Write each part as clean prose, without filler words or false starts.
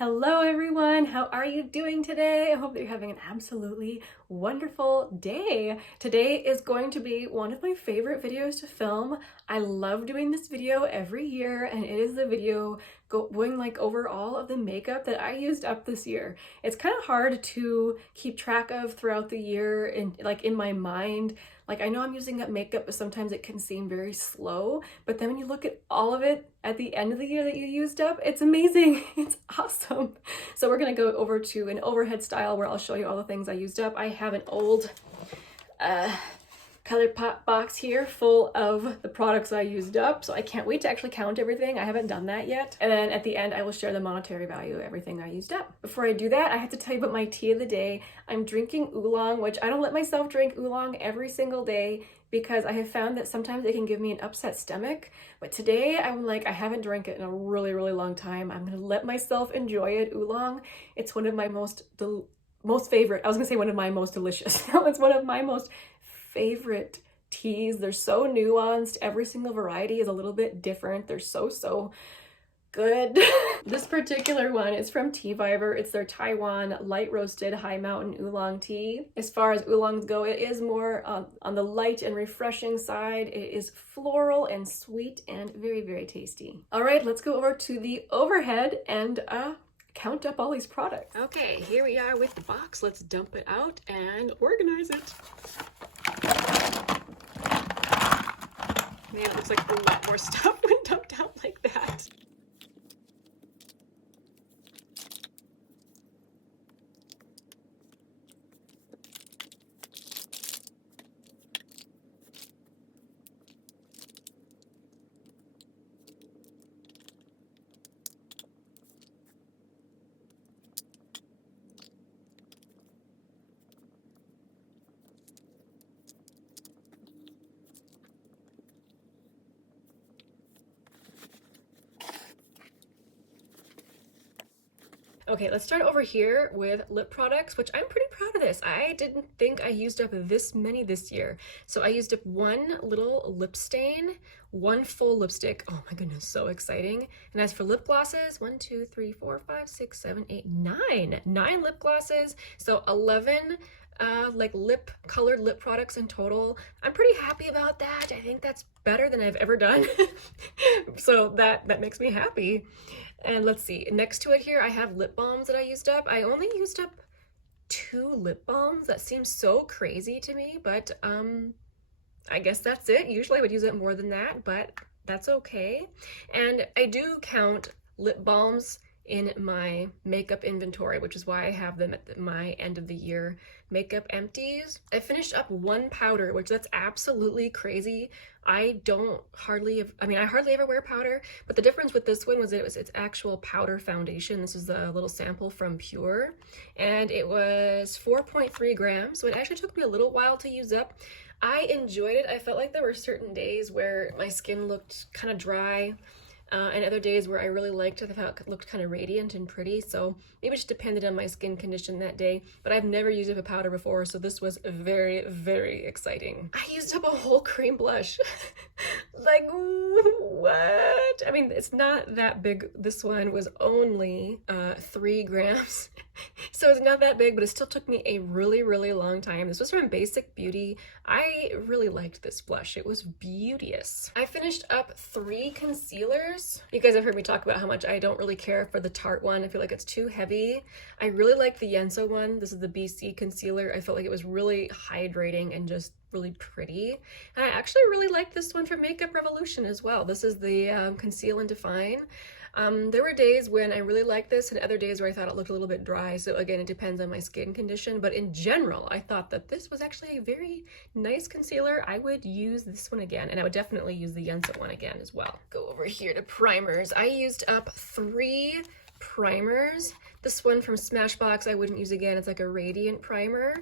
Hello everyone, how are you doing today? I hope that you're having an absolutely wonderful day. Today is going to be one of my favorite videos to film. I love doing this video every year, and it is the video going like over all of the makeup that I used up this year. It's kind of hard to keep track of throughout the year and like in my mind. Like I know I'm using up makeup, but sometimes it can seem very slow. But then when you look at all of it at the end of the year that you used up, it's amazing. It's awesome. So we're gonna go over to an overhead style where I'll show you all the things I used up. I have an old ColourPop box here full of the products I used up, so I can't wait to actually count everything. I haven't done that yet. And then at the end, I will share the monetary value of everything I used up. Before I do that, I have to tell you about my tea of the day. I'm drinking oolong, which I don't let myself drink oolong every single day because I have found that sometimes it can give me an upset stomach. But today, I'm like, I haven't drank it in a really, really long time. I'm gonna let myself enjoy it. Oolong, it's one of my most favorite. I was gonna say one of my most delicious. No, it's one of my most favorite teas. They're so nuanced. Every single variety is a little bit different. They're so good. This particular one is from Tea Viber. It's their Taiwan light roasted high mountain oolong tea. As far as oolongs go, it is more on the light and refreshing side. It is floral and sweet and very tasty. All right, let's go over to the overhead and count up all these products. Okay, here we are with the box. Let's dump it out and organize it. Man, it looks like a lot more stuff when dumped out like that. Okay, let's start over here with lip products, which I'm pretty proud of this. I didn't think I used up this many this year. So I used up one little lip stain, one full lipstick. Oh my goodness, so exciting. And as for lip glosses, 1, 2, 3, 4, 5, 6, 7, 8, 9. 9 lip glosses, so 11 like colored lip products in total. I'm pretty happy about that. I think that's better than I've ever done. So that makes me happy. And let's see, next to it here, I have lip balms that I used up. I only used up 2 lip balms. That seems so crazy to me, but I guess that's it. Usually I would use it more than that, but that's okay. And I do count lip balms in my makeup inventory, which is why I have them at my end of the year makeup empties. I finished up 1 powder, which that's absolutely crazy. I hardly ever wear powder, but the difference with this one was it was its actual powder foundation. This is a little sample from Pure, and it was 4.3 grams, so it actually took me a little while to use up. I enjoyed it. I felt like there were certain days where my skin looked kind of dry, and other days where I really liked it. I thought it looked kind of radiant and pretty, so maybe it just depended on my skin condition that day. But I've never used up a powder before, so this was very exciting. I used up a whole cream blush. Like, what? I mean, it's not that big. This one was only 3 grams. So it's not that big, but it still took me a really long time. This was from Basic Beauty. I really liked this blush. It was beauteous. I finished up 3 concealers. You guys have heard me talk about how much I don't really care for the Tarte one. I feel like it's too heavy. I really like the Yenso one. This is the BC concealer. I felt like it was really hydrating and just really pretty. And I actually really like this one from Makeup Revolution as well. This is the Conceal and Define. There were days when I really liked this and other days where I thought it looked a little bit dry. So again, it depends on my skin condition. But in general, I thought that this was actually a very nice concealer. I would use this one again, and I would definitely use the Yenso one again as well. Go over here to primers. I used up 3 primers. This one from Smashbox I wouldn't use again. It's like a radiant primer.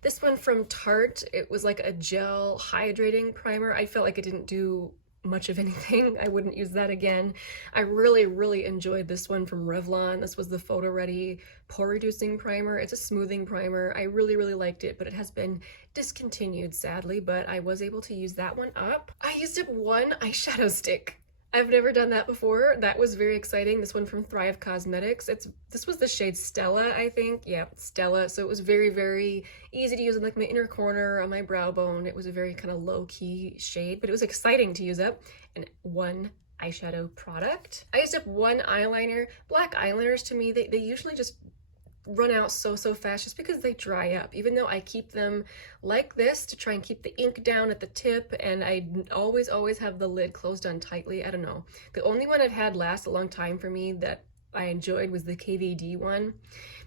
This one from Tarte, it was like a gel hydrating primer. I felt like it didn't do much of anything. I wouldn't use that again. I really enjoyed this one from Revlon. This was the Photo Ready Pore Reducing Primer. It's a smoothing primer. I really liked it, but it has been discontinued sadly, but I was able to use that one up. I used up 1 eyeshadow stick. I've never done that before. That was very exciting. This one from Thrive Cosmetics. This was the shade Stella, I think. Yeah, Stella. So it was very, very easy to use in like my inner corner on my brow bone. It was a very kind of low-key shade, but it was exciting to use up. And one eyeshadow product. I used up one eyeliner. Black eyeliners to me, they usually just run out so fast just because they dry up, even though I keep them like this to try and keep the ink down at the tip, and I always have the lid closed on tightly. I don't know, the only one I've had last a long time for me that I enjoyed was the KVD one.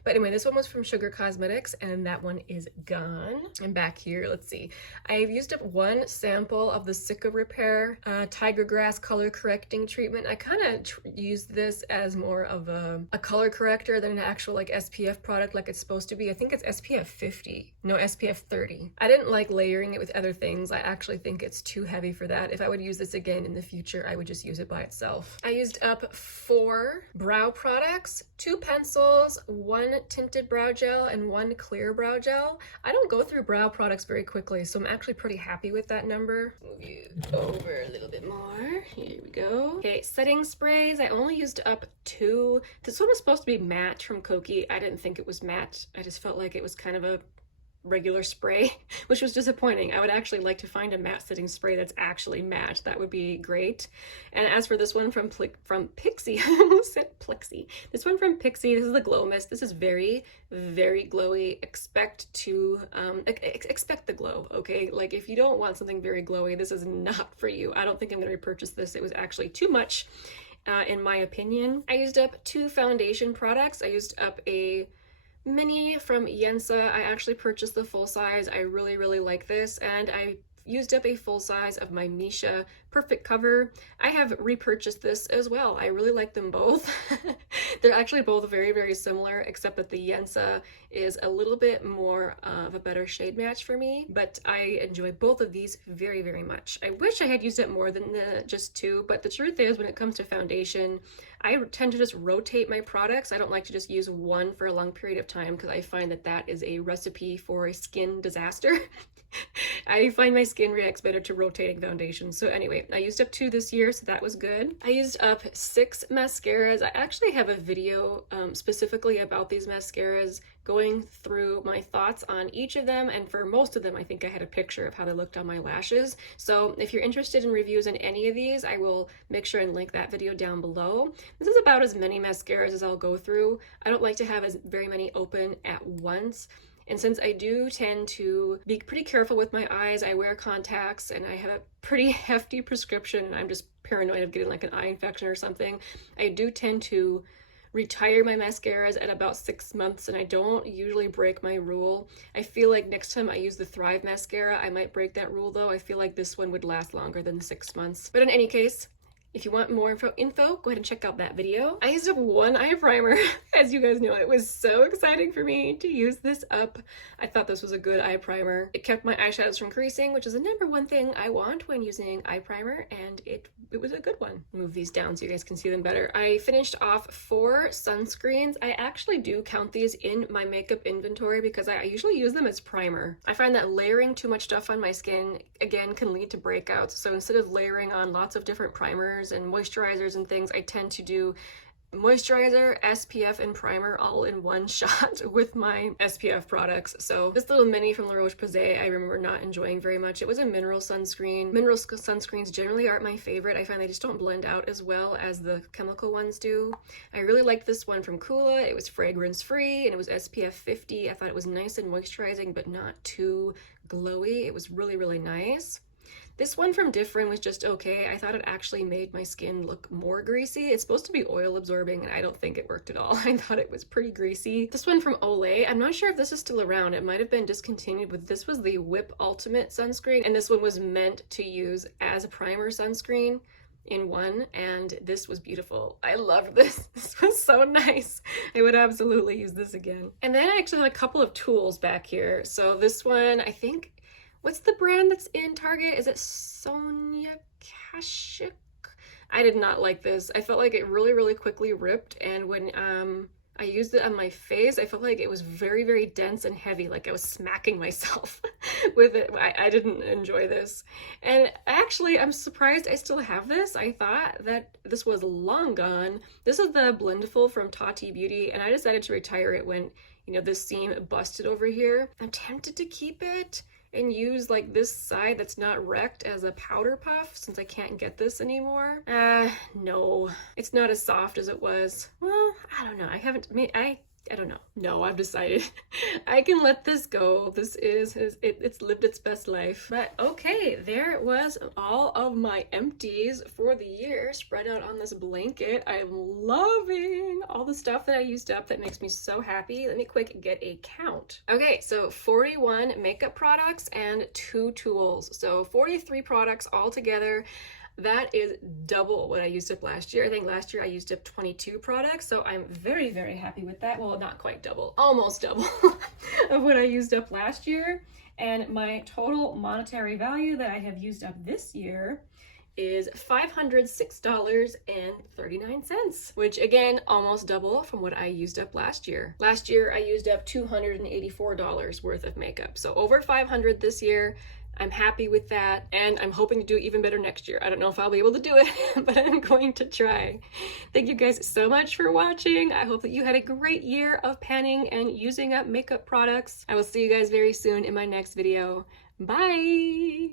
But anyway, this one was from Sugar Cosmetics, and that one is gone. And back here, let's see. I've used up one sample of the Cica Repair Tiger Grass Color Correcting Treatment. I kind of used this as more of a color corrector than an actual like SPF product like it's supposed to be. I think it's SPF 50, no, SPF 30. I didn't like layering it with other things. I actually think it's too heavy for that. If I would use this again in the future, I would just use it by itself. I used up 4 brow products, 2 pencils, 1 tinted brow gel, and 1 clear brow gel. I don't go through brow products very quickly, so I'm actually pretty happy with that number. Move you over a little bit more. Here we go. Okay, setting sprays. I only used up 2. This one was supposed to be matte from Koki. I didn't think it was matte. I just felt like it was kind of a regular spray, which was disappointing. I would actually like to find a matte setting spray that's actually matte. That would be great. And as for this one from Pixi, I almost said Plexi. This one from Pixi, this is the Glow Mist. This is very, very glowy. Expect the glow, okay? Like if you don't want something very glowy, this is not for you. I don't think I'm going to repurchase this. It was actually too much, in my opinion. I used up 2 foundation products. I used up a mini from Yensa. I actually purchased the full size. I really like this, and I used up a full size of my Misha Perfect Cover. I have repurchased this as well. I really like them both. They're actually both very similar, except that the Yensa is a little bit more of a better shade match for me, but I enjoy both of these very much. I wish I had used it more than just 2, but the truth is when it comes to foundation, I tend to just rotate my products. I don't like to just use one for a long period of time because I find that that is a recipe for a skin disaster. I find my skin reacts better to rotating foundation. So anyway, I used up 2 this year, so that was good. I used up 6 mascaras. I actually have a video specifically about these mascaras, going through my thoughts on each of them, and for most of them I think I had a picture of how they looked on my lashes. So if you're interested in reviews in any of these, I will make sure and link that video down below. This is about as many mascaras as I'll go through. I don't like to have very many open at once. And since I do tend to be pretty careful with my eyes, I wear contacts and I have a pretty hefty prescription and I'm just paranoid of getting like an eye infection or something, I do tend to retire my mascaras at about 6 months, and I don't usually break my rule. I feel like next time I use the Thrive mascara, I might break that rule though. I feel like this one would last longer than 6 months. But in any case, if you want more info, go ahead and check out that video. I used up 1 eye primer. As you guys know, it was so exciting for me to use this up. I thought this was a good eye primer. It kept my eyeshadows from creasing, which is the #1 thing I want when using eye primer, and it was a good one. Move these down so you guys can see them better. I finished off 4 sunscreens. I actually do count these in my makeup inventory because I usually use them as primer. I find that layering too much stuff on my skin, again, can lead to breakouts. So instead of layering on lots of different primers and moisturizers and things, I tend to do moisturizer, SPF, and primer all in one shot with my SPF products. So this little mini from La Roche-Posay I remember not enjoying very much. It was a mineral sunscreen. Mineral sunscreens generally aren't my favorite. I find they just don't blend out as well as the chemical ones do. I really liked this one from Kula. It was fragrance free and it was SPF 50. I thought it was nice and moisturizing but not too glowy. It was really nice. This one from Differin was just okay. I thought it actually made my skin look more greasy. It's supposed to be oil absorbing and I don't think it worked at all. I thought it was pretty greasy. This one from Olay, I'm not sure if this is still around. It might have been discontinued, but this was the Whip Ultimate sunscreen, and this one was meant to use as a primer sunscreen in one, and this was beautiful. I loved this. This was so nice. I would absolutely use this again. And then I actually had a couple of tools back here. So this one, I think, what's the brand that's in Target? Is it Sonia Kashuk? I did not like this. I felt like it really quickly ripped, and when I used it on my face. I felt like it was very, very dense and heavy, like I was smacking myself with it. I didn't enjoy this. And actually, I'm surprised I still have this. I thought that this was long gone. This is the Blendful from Tarte Beauty, and I decided to retire it when, you know, this seam busted over here. I'm tempted to keep it and use like this side that's not wrecked as a powder puff since I can't get this anymore. No, it's not as soft as it was. Well, I don't know. I don't know. No, I've decided I can let this go. This is it's lived its best life. But okay, there was all of my empties for the year spread out on this blanket. I'm loving all the stuff that I used up. That makes me so happy. Let me quick get a count. Okay, so 41 makeup products and 2 tools. So 43 products altogether. That is double what I used up last year. I think last year I used up 22 products, so I'm very, very happy with that. Well, not quite double, almost double of what I used up last year. And my total monetary value that I have used up this year is $506.39, which again, almost double from what I used up last year. Last year, I used up $284 worth of makeup. So over 500 this year. I'm happy with that, and I'm hoping to do even better next year. I don't know if I'll be able to do it, but I'm going to try. Thank you guys so much for watching. I hope that you had a great year of panning and using up makeup products. I will see you guys very soon in my next video. Bye!